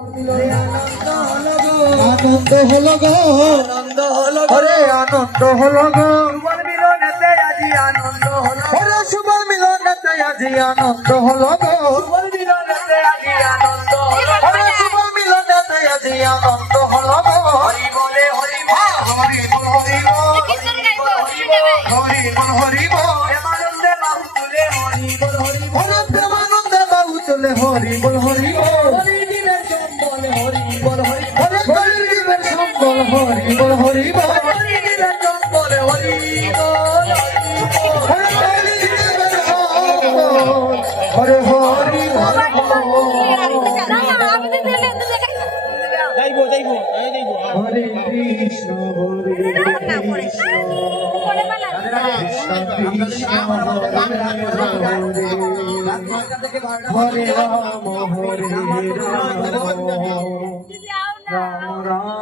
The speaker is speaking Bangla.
আনন্দ হলো গো, আনন্দ হলো ওরে আনন্দ হলো গো, মিলনেতে আজি আনন্দ হলো, ওরে শুভ মিলনেতে আজি আনন্দ হলো গো, মিলনেতে আজি আনন্দ হলো, ওরে শুভ মিলনেতে আজি আনন্দ হলো গো। হরি বলে হরি বল, হরি বল হরি বল, হরি বল হরি বল, প্রেমানন্দে বাহু তুলে হরি বল হরি বল, ওরে প্রেমানন্দে বাহু তুলে হরি বল হরি বল, হরি দিনের সম্বল হরি বল হরি বল, ওরে গরিবের সম্বল হরি বল হরি বল, হরি দিনের সম্বল হরি বল ওরে গরিবের সম্বল, ওরে হরি বল হরে কৃষ্ণ হরে কৃষ্ণ কৃষ্ণ হরে রাম হরে রাম রাম রাম